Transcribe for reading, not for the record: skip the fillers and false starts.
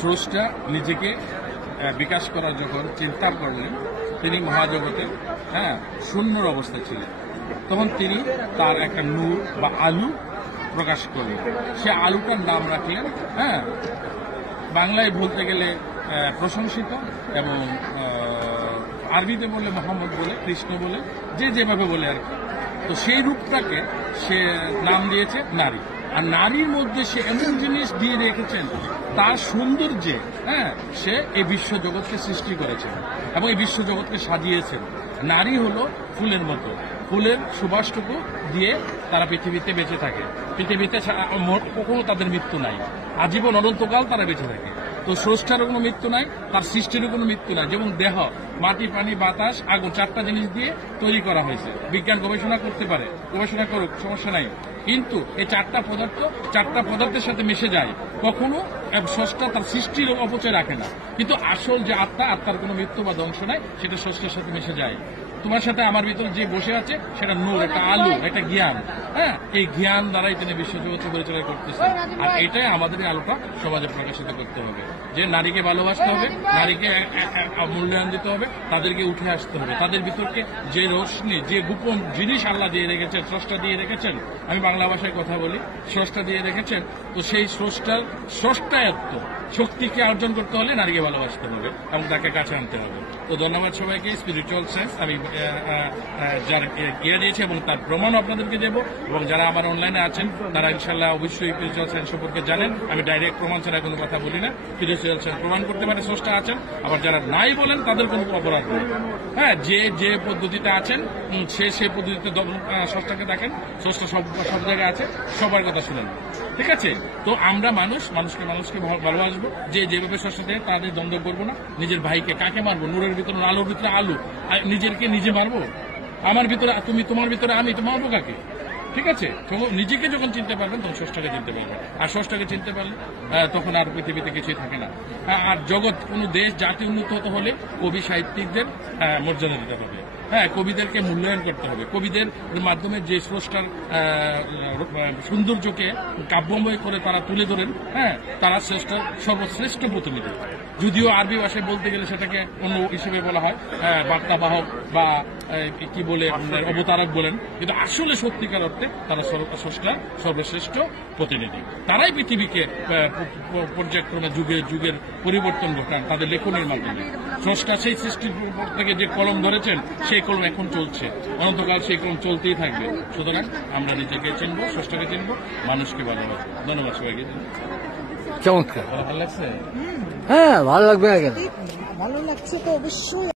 স্রষ্টা নিজেকে বিকাশ করার যখন চিন্তা করলেন, তিনি মহাজগতে শূন্যর অবস্থায় ছিলেন। তখন তিনি তার একটা নূর বা আলু প্রকাশ করলেন। সে আলুটার নাম রাখলেন বাংলায় বলতে গেলে প্রশংসিত, এবং আরবিতে বলে মোহাম্মদ বলে, কৃষ্ণ বলে, যে যেভাবে বলে আর কি। তো সেই রূপটাকে সে নাম দিয়েছে নারী। আর নারীর মধ্যে সে এমন জিনিস দিয়ে রেখেছেন, তার সৌন্দর্যে সে এই বিশ্বজগৎকে সৃষ্টি করেছেন এবং এই বিশ্বজগৎকে সাজিয়েছেন। নারী হলো ফুলের মতো, ফুলের সুবাসটুকু দিয়ে তারা পৃথিবীতে বেঁচে থাকে। পৃথিবীতে কখনো তাদের মৃত্যু নাই, আজীবন অনন্তকাল তারা বেঁচে থাকে। তো স্রষ্টারও কোনো মৃত্যু নাই, তার সৃষ্টিরও কোনো মৃত্যু নাই। যেমন দেহ, মাটি, পানি, বাতাস, আগুন, 4টা জিনিস দিয়ে তৈরি করা হয়েছে। বিজ্ঞান গবেষণা করতে পারে, গবেষণা করুক, সমস্যা নাই। কিন্তু এই 4টা পদার্থের সাথে মিশে যায়। কখনো এক স্রষ্টা তার সৃষ্টির অপচয় রাখে না। কিন্তু আসল যে আত্মার কোনো মৃত্যু বা ধ্বংস নাই, সেটা স্রষ্টার সাথে মিশে যায়। তোমার সাথে আমার ভিতরে যে বসে আছে সেটা নূর, একটা আলো, একটা জ্ঞান। এই জ্ঞান দ্বারাই তিনি বিশ্বজগৎকে পরিচালনা করতেছেন। আর এটাই আমাদের আলোটা সমাজে প্রকাশিত করতে হবে, যে নারীকে ভালোবাসতে হবে, নারীকে মূল্যায়ন দিতে হবে, তাদেরকে উঠে আসতে হবে। তাদের ভিতরকে যে রোশনি, যে গোপন জিনিস আল্লাহ দিয়ে রেখেছেন, স্রষ্টা দিয়ে রেখেছেন, আমি বাংলা ভাষায় কথা বলি, স্রষ্টা দিয়ে রেখেছেন। তো সেই স্রষ্টায়ত্ত শক্তিকে অর্জন করতে হলে নারীকে ভালোবাসতে হবে এবং তাকে কাছে আনতে হবে। তো ধন্যবাদ সবাইকে। স্পিরিচুয়াল সায়েন্স আমি যার ইয়ে দিয়েছি এবং তার প্রমাণ আপনাদেরকে দেব, এবং যারা আমার অনলাইনে আছেন তারা ইনশাল্লাহ অবশ্যই স্পিরিচুয়াল সায়েন্স সম্পর্কে জানেন। আমি ডাইরেক্ট প্রমাণ ছাড়া কোনো কথা বলি না। স্পিরিচুয়াল সায়েন্স প্রমাণ করতে পারে স্রষ্টা আছেন, আবার যারা নাই বলেন তাদের কোনো অপরাধ নেই। যে পদ্ধতিতে আছেন সেই পদ্ধতিতে স্রষ্টাকে দেখেন। স্রষ্টা সব জায়গায় আছে, সবার কথা শুনেন, ঠিক আছে? তো আমরা মানুষকে ভালোবাসবো, যে যেভাবে স্রষ্টা দেয় তাদের দ্বন্দ্ব করবো না। নিজের ভাইকে কাকে মারবো? নূরের ভিতরে, আলোর ভিতরে আলু, নিজেকে নিজে মারবো? আমার ভিতরে তুমি, তোমার ভিতরে আমি, তো মারবো কাকে? ঠিক আছে? নিজেকে যখন চিনতে পারবেন তখন স্রষ্টাকে চিনতে পারবেন। আর স্রষ্টাকে চিনতে পারলে তখন আর পৃথিবীতে কিছুই থাকে না। আর জগৎ, কোনো দেশ, জাতি উন্নত হতে হলে কবি সাহিত্যিকদের মর্যাদা দিতে হবে। কবিদেরকে মূল্যায়ন করতে হবে। কবিদের মাধ্যমে যে স্রষ্টার সৌন্দর্যকে কাব্যময় করে তারা তুলে ধরেন, তারা সর্বশ্রেষ্ঠ প্রতিনিধি। যদিও আরবি ভাষায় বলতে গেলে সেটাকে অন্য হিসেবে বলা হয় বার্তাবাহক বা কি বলে অবতারক বলেন, কিন্তু আসলে সত্যিকার অর্থে তারা স্রষ্টার সর্বশ্রেষ্ঠ প্রতিনিধি। তারাই পৃথিবীকে পর্যায়ক্রমে যুগের পরিবর্তন ঘটান তাদের লেখনের মাধ্যমে। স্রষ্টা সেই সৃষ্টির থেকে যে কলম ধরেছেন, সেই কলম এখন চলছে, অনন্তকাল সেই কলম চলতেই থাকবে। সুতরাং আমরা নিজেকে চিনবো, স্রষ্টাকে চিনবো, মানুষকে ভালোবাসবো। ধন্যবাদ সবাইকে। চমৎকার, ভালো লাগছে? হ্যাঁ ভালো লাগবে না কেন? ভালো লাগছে তো অবশ্যই।